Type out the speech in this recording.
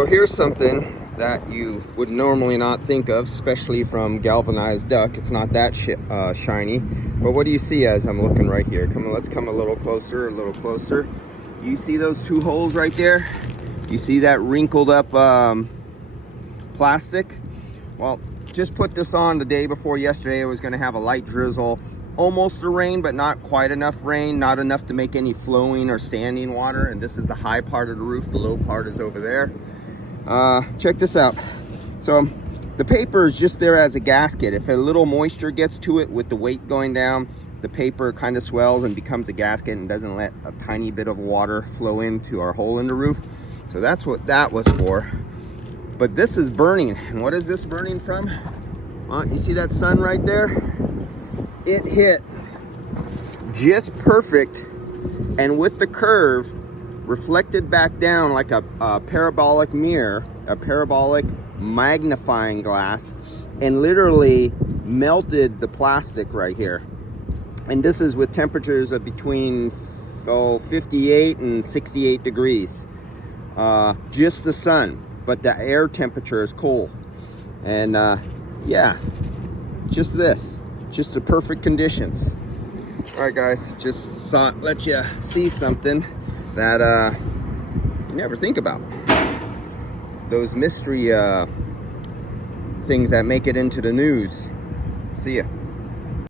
So here's something that you would normally not think of, especially from galvanized duck. It's not that shiny. But what do you see as I'm looking right here? Let's come a little closer, a little closer. You see those two holes right there? You see that wrinkled up plastic? Well, just put this on the day before yesterday. It was going to have a light drizzle, almost a rain, but not quite enough rain, not enough to make any flowing or standing water. And this is the high part of the roof. The low part is over there. Check this out. So the paper is just there as a gasket. If a little moisture gets to it with the weight going down, the paper kind of swells and becomes a gasket and doesn't let a tiny bit of water flow into our hole in the roof. So that's what that was for. But this is burning. And what is this burning from? Well, you see that sun right there? It hit just perfect, and with the curve reflected back down like a parabolic mirror, a parabolic magnifying glass, and literally melted the plastic right here. And this is with temperatures of between 58 and 68 degrees. Just the sun, but the air temperature is cool. And yeah, just the perfect conditions. All right, guys, just let you see something that you never think about. Those mystery things that make it into the news. See ya.